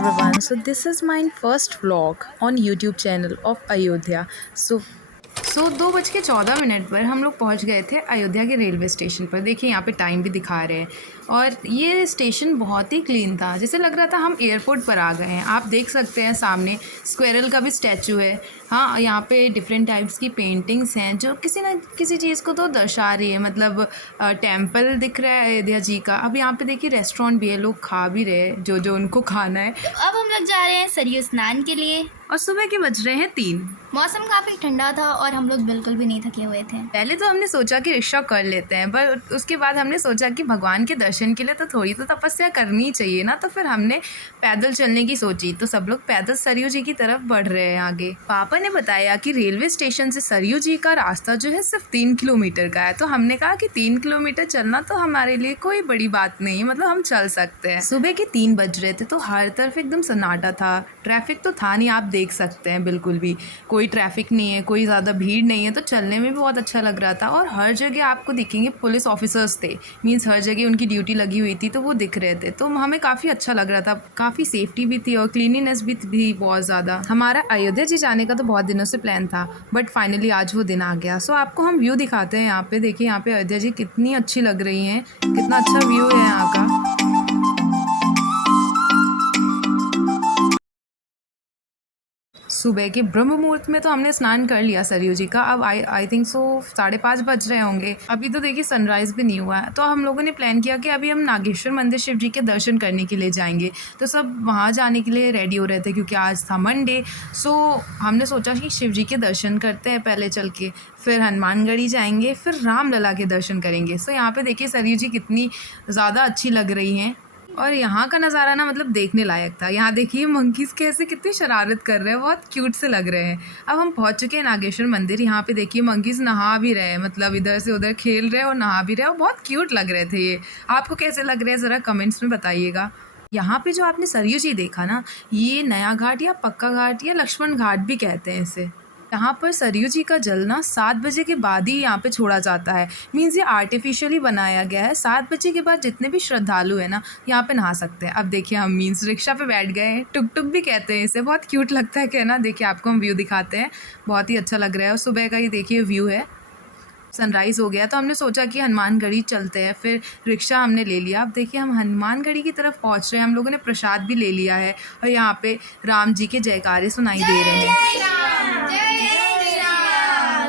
everyone. So this is my first vlog on YouTube channel of Ayodhya. So 2:14 पर हम लोग पहुंच गए थे अयोध्या के रेलवे स्टेशन पर। देखिए यहाँ पे टाइम भी दिखा रहे हैं और ये स्टेशन बहुत ही क्लीन था, जैसे लग रहा था हम एयरपोर्ट पर आ गए हैं। आप देख सकते हैं सामने स्क्वेरल का भी स्टैचू है। हाँ, यहाँ पे डिफरेंट टाइप्स की पेंटिंग्स हैं जो किसी न किसी चीज़ को तो दर्शा रही है। मतलब टेम्पल दिख रहा है अयोध्या जी का। अब यहाँ पे देखिए रेस्टोरेंट भी है, लोग खा भी रहे हैं जो जो उनको खाना है। तो अब हम लोग जा रहे हैं सरयू स्नान के लिए और सुबह के बज रहे हैं 3। मौसम काफ़ी ठंडा था और हम लोग बिल्कुल भी नहीं थके हुए थे। पहले तो हमने सोचा कि रिक्शा कर लेते हैं, पर उसके बाद हमने सोचा कि भगवान के दर्शन के लिए तो थोड़ी तो तपस्या करनी चाहिए ना, तो फिर हमने पैदल चलने की सोची। तो सब लोग पैदल सरयू जी की तरफ बढ़ रहे हैं आगे। पापा ने बताया कि रेलवे स्टेशन से सरयू जी का रास्ता जो है सिर्फ 3 किलोमीटर का है। तो हमने कहा कि 3 किलोमीटर चलना तो हमारे लिए कोई बड़ी बात नहीं, मतलब हम चल सकते हैं। सुबह के 3 बज रहे थे तो हर तरफ एकदम सन्नाटा था। ट्रैफिक तो था नहीं, आप देख सकते हैं, बिल्कुल भी कोई ट्रैफिक नहीं है, कोई ज़्यादा भीड़ नहीं है। तो चलने में भी बहुत अच्छा लग रहा था और हर जगह आपको दिखेंगे पुलिस ऑफिसर्स थे, मीन्स हर जगह उनकी ड्यूटी लगी हुई थी, तो वो दिख रहे थे। तो हमें काफ़ी अच्छा लग रहा था, काफ़ी सेफ्टी भी थी और क्लीनिनेस भी थी बहुत ज़्यादा। हमारा अयोध्या जी जाने का तो बहुत दिनों से प्लान था, बट फाइनली आज वो दिन आ गया। सो आपको हम व्यू दिखाते हैं। यहाँ पे देखिए, यहाँ पे अयोध्या जी कितनी अच्छी लग रही हैं, कितना अच्छा व्यू है यहाँ का। सुबह के ब्रह्म मुहूर्त में तो हमने स्नान कर लिया सरयू जी का। अब आई थिंक सो 5:30 बज रहे होंगे। अभी तो देखिए सनराइज़ भी नहीं हुआ है। तो हम लोगों ने प्लान किया कि अभी हम नागेश्वर मंदिर शिव जी के दर्शन करने के लिए जाएंगे। तो सब वहाँ जाने के लिए रेडी हो रहे थे क्योंकि आज था मंडे। सो हमने सोचा कि शिव जी के दर्शन करते हैं पहले चल के, फिर हनुमानगढ़ी जाएंगे, फिर रामलला के दर्शन करेंगे। सो यहाँ पर देखिए सरयू जी कितनी ज़्यादा अच्छी लग रही हैं और यहाँ का नज़ारा ना मतलब देखने लायक था। यहाँ देखिए मंकीज़ कैसे कितनी शरारत कर रहे हैं, बहुत क्यूट से लग रहे हैं। अब हम पहुँच चुके हैं नागेश्वर मंदिर। यहाँ पे देखिए मंकीज़ नहा भी रहे हैं, मतलब इधर से उधर खेल रहे हैं और नहा भी रहे हैं और बहुत क्यूट लग रहे थे ये। आपको कैसे लग रहे हैं ज़रा कमेंट्स में बताइएगा। यहाँ पे जो आपने सरयू जी देखा ना, ये नया घाट या पक्का घाट या लक्ष्मण घाट भी कहते हैं इसे। यहाँ पर सरयू जी का जल ना 7 बजे के बाद ही यहाँ पे छोड़ा जाता है। मीन्स ये आर्टिफिशियली बनाया गया है। 7 बजे के बाद जितने भी श्रद्धालु हैं ना, यहाँ पे नहा सकते हैं। अब देखिए हम मीन्स रिक्शा पे बैठ गए हैं, टुक टुक भी कहते हैं इसे, बहुत क्यूट लगता है कहना। देखिए आपको हम व्यू दिखाते हैं, बहुत ही अच्छा लग रहा है। और सुबह का ये देखिए व्यू है, सनराइज़ हो गया। तो हमने सोचा कि हनुमानगढ़ी चलते हैं, फिर रिक्शा हमने ले लिया। अब देखिए हम हनुमानगढ़ी की तरफ पहुँच रहे हैं। हम लोगों ने प्रसाद भी ले लिया है और यहाँ पे राम जी के जयकारे सुनाई दे रहे हैं।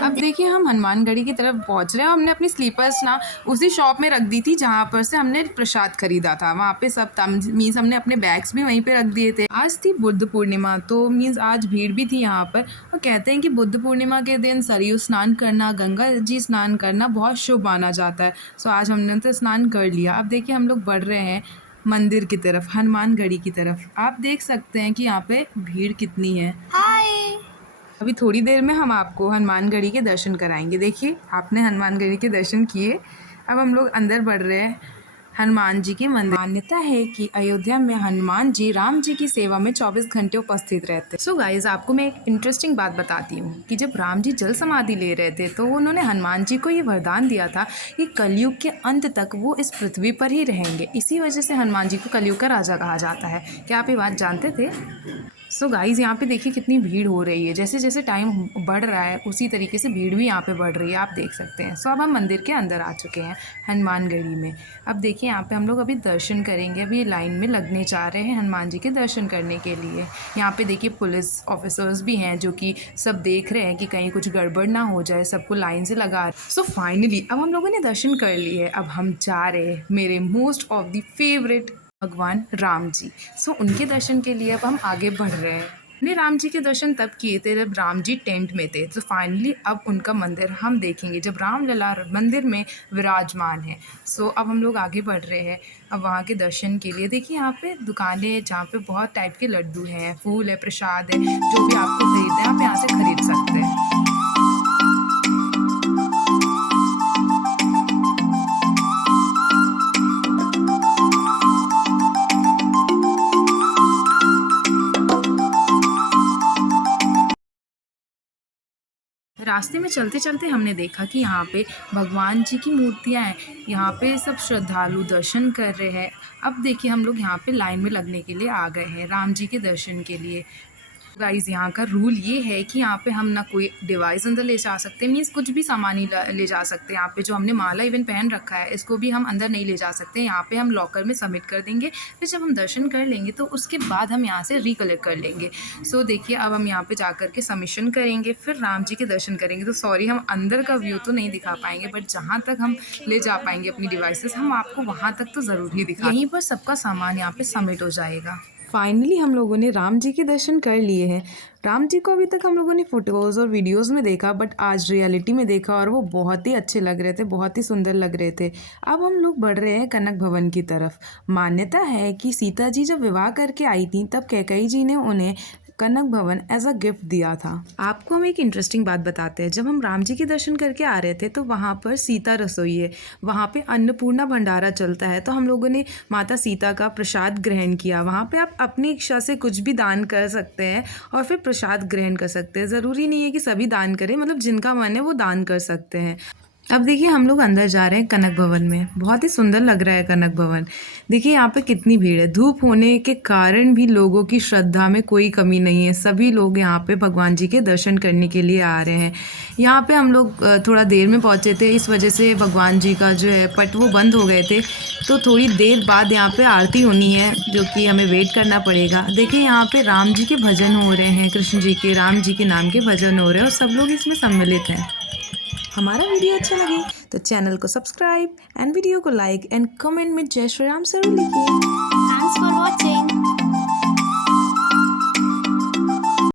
अब देखिए हम हनुमानगढ़ी की तरफ पहुंच रहे हैं। हमने अपनी स्लीपर्स ना उसी शॉप में रख दी थी जहाँ पर से हमने प्रसाद खरीदा था। वहाँ पे सब था, मीन्स हमने अपने बैग्स भी वहीं पे रख दिए थे। आज थी बुद्ध पूर्णिमा, तो मीन्स आज भीड़ भी थी यहाँ पर। और कहते हैं कि बुद्ध पूर्णिमा के दिन सरयू स्नान करना, गंगा जी स्नान करना बहुत शुभ माना जाता है। सो आज हमने तो स्नान कर लिया। अब देखिए हम लोग बढ़ रहे हैं मंदिर की तरफ, हनुमानगढ़ी की तरफ। आप देख सकते हैं कि यहाँ पे भीड़ कितनी है। अभी थोड़ी देर में हम आपको हनुमानगढ़ी के दर्शन कराएंगे। देखिए आपने हनुमानगढ़ी के दर्शन किए, अब हम लोग अंदर बढ़ रहे हैं हनुमान जी के मंदिर। मान्यता है कि अयोध्या में हनुमान जी राम जी की सेवा में 24 घंटे उपस्थित रहते। सो गाइज आपको मैं एक इंटरेस्टिंग बात बताती हूँ कि जब राम जी जल समाधि ले रहे थे तो उन्होंने हनुमान जी को ये वरदान दिया था कि कलयुग के अंत तक वो इस पृथ्वी पर ही रहेंगे। इसी वजह से हनुमान जी को कलयुग का राजा कहा जाता है। क्या आप ये बात जानते थे? सो गाइज़ यहाँ पे देखिए कितनी भीड़ हो रही है। जैसे जैसे टाइम बढ़ रहा है उसी तरीके से भीड़ भी यहाँ पे बढ़ रही है, आप देख सकते हैं। सो अब हम मंदिर के अंदर आ चुके हैं हनुमानगढ़ी में। अब देखिए यहाँ पे हम लोग अभी दर्शन करेंगे। अभी लाइन में लगने जा रहे हैं हनुमान जी के दर्शन करने के लिए। यहाँ पे देखिए पुलिस ऑफिसर्स भी हैं जो कि सब देख रहे हैं कि कहीं कुछ गड़बड़ ना हो जाए, सबको लाइन से लगा। सो फाइनली अब हम लोगों ने दर्शन कर लिए। अब हम जा रहे हैं मेरे मोस्ट ऑफ द फेवरेट भगवान राम जी। सो उनके दर्शन के लिए अब हम आगे बढ़ रहे हैं। हमने राम जी के दर्शन तब किए थे जब राम जी टेंट में थे। तो फाइनली अब उनका मंदिर हम देखेंगे जब रामलला मंदिर में विराजमान है। सो अब हम लोग आगे बढ़ रहे हैं अब वहाँ के दर्शन के लिए। देखिए यहाँ पे दुकानें हैं जहाँ पे बहुत टाइप के लड्डू हैं, फूल है, प्रसाद है, जो भी आपको खरीदना है आप यहाँ से खरीद सकते हैं। रास्ते में चलते चलते हमने देखा कि यहाँ पे भगवान जी की मूर्तियाँ हैं, यहाँ पे सब श्रद्धालु दर्शन कर रहे हैं। अब देखिए हम लोग यहाँ पे लाइन में लगने के लिए आ गए हैं राम जी के दर्शन के लिए। गाइस यहाँ का रूल ये है कि यहाँ पे हम ना कोई डिवाइस अंदर ले जा सकते, मीन्स कुछ भी सामान ही ले जा सकते। यहाँ पे जो हमने माला इवन पहन रखा है इसको भी हम अंदर नहीं ले जा सकते। यहाँ पे हम लॉकर में सबमिट कर देंगे, फिर जब हम दर्शन कर लेंगे तो उसके बाद हम यहाँ से रिकलेक्ट कर लेंगे। सो देखिए अब हम यहाँ पे जा कर के सबमिशन करेंगे, फिर राम जी के दर्शन करेंगे। तो सॉरी हम अंदर का व्यू तो नहीं दिखा पाएंगे, बट जहाँ तक हम ले जा पाएंगे अपनी डिवाइसेस हम आपको वहाँ तक तो ज़रूर ही दिखा। यहीं पर सबका सामान यहाँ पे सबमिट हो जाएगा। फाइनली हम लोगों ने राम जी के दर्शन कर लिए हैं। राम जी को अभी तक हम लोगों ने फ़ोटोज़ और वीडियोज़ में देखा, बट आज रियलिटी में देखा और वो बहुत ही अच्छे लग रहे थे, बहुत ही सुंदर लग रहे थे। अब हम लोग बढ़ रहे हैं कनक भवन की तरफ। मान्यता है कि सीता जी जब विवाह करके आई थी तब कैकेयी जी ने उन्हें कनक भवन एज अ गिफ्ट दिया था। आपको हम एक इंटरेस्टिंग बात बताते हैं। जब हम राम जी के दर्शन करके आ रहे थे तो वहाँ पर सीता रसोई है, वहाँ पे अन्नपूर्णा भंडारा चलता है। तो हम लोगों ने माता सीता का प्रसाद ग्रहण किया। वहाँ पे आप अपनी इच्छा से कुछ भी दान कर सकते हैं और फिर प्रसाद ग्रहण कर सकते हैं। ज़रूरी नहीं है कि सभी दान करें, मतलब जिनका मन है वो दान कर सकते हैं। अब देखिए हम लोग अंदर जा रहे हैं कनक भवन में। बहुत ही सुंदर लग रहा है कनक भवन। देखिए यहाँ पे कितनी भीड़ है। धूप होने के कारण भी लोगों की श्रद्धा में कोई कमी नहीं है। सभी लोग यहाँ पे भगवान जी के दर्शन करने के लिए आ रहे हैं। यहाँ पे हम लोग थोड़ा देर में पहुँचे थे, इस वजह से भगवान जी का जो है पट वो बंद हो गए थे। तो थोड़ी देर बाद यहाँ पे आरती होनी है, जो कि हमें वेट करना पड़ेगा। देखिए यहाँ पे राम जी के भजन हो रहे हैं, कृष्ण जी के, राम जी के नाम के भजन हो रहे हैं और सब लोग इसमें सम्मिलित हैं। हमारा वीडियो अच्छा लगे तो चैनल को सब्सक्राइब एंड वीडियो को लाइक एंड कमेंट में जय श्री राम जरूर लिखिए। Thanks for watching.